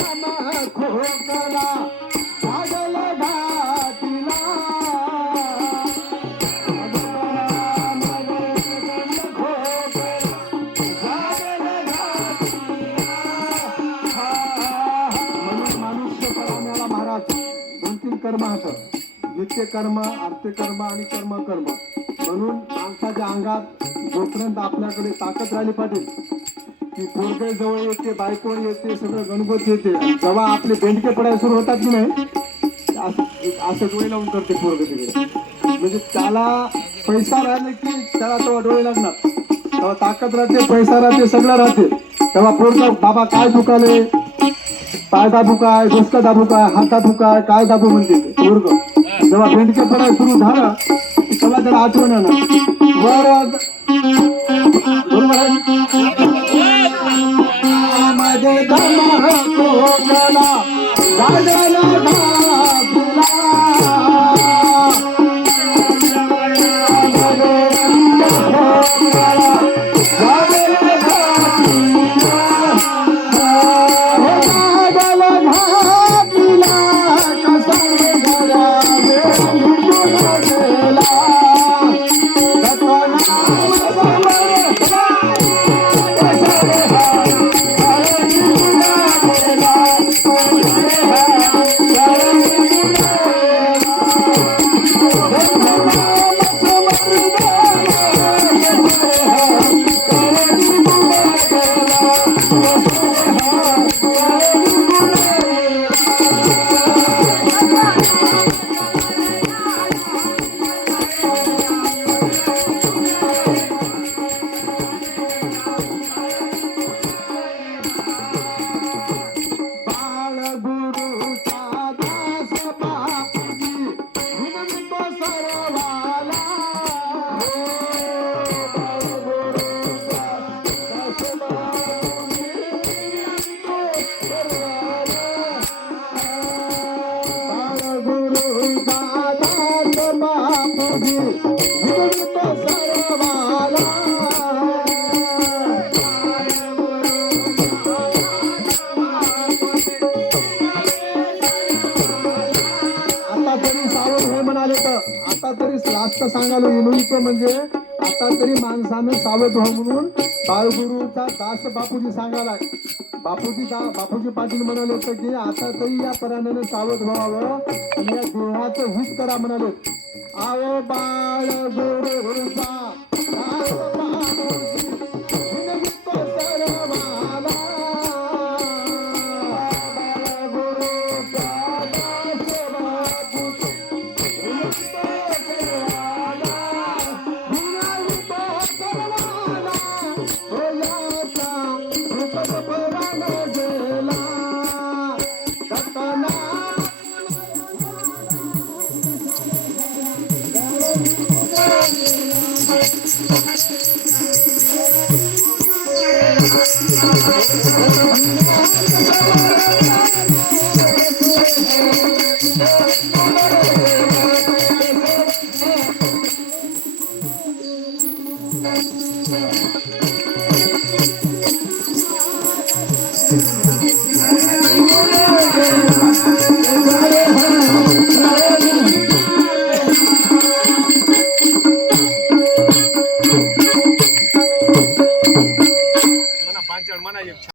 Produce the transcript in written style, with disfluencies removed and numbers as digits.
दम खोकला लागल घातीला कर्म असत नित्य कर्म अर्थ कर्म आणि कर्म कर्म म्हणून माणसाच्या अंगात जोपर्यंत आपल्याकडे ताकद राहिली पाहिजे की पोरगे जवळ येते बायको येते सगळं गणगोत येते जेव्हा आपले बेंडके पडायला सुरू होतात की नाही असं डोळे लावून करते पोरगे तिकडे म्हणजे त्याला पैसा राहिले की त्याला तेव्हा डोळे लागणार तेव्हा ताकद राहते पैसा राहते सगळं राहते तेव्हा पोरगा बाबा काय दुखाले पाय दाबू काय डोसका दाबू काय हात दाबू काय दाबू म्हणते पोरग जेव्हा बेंडके पडायला सुरू झालं तेव्हा त्याला आठवण येणार बरोबर मध्ये दम खोकला लागल घातीला आता तरी लास्ट सांगायला विनोदी म्हणजे आता तरी माणसानं सावध व्हा म्हणून बाळगुरूचा दास बापूजी सांगायला बापूजी पाटील म्हणाले होते की आता तरी या पराण्यानं सावध व्हावं आणि या देहाचं हित करा म्हणाले आव बाळगुरूचा दास बापूजी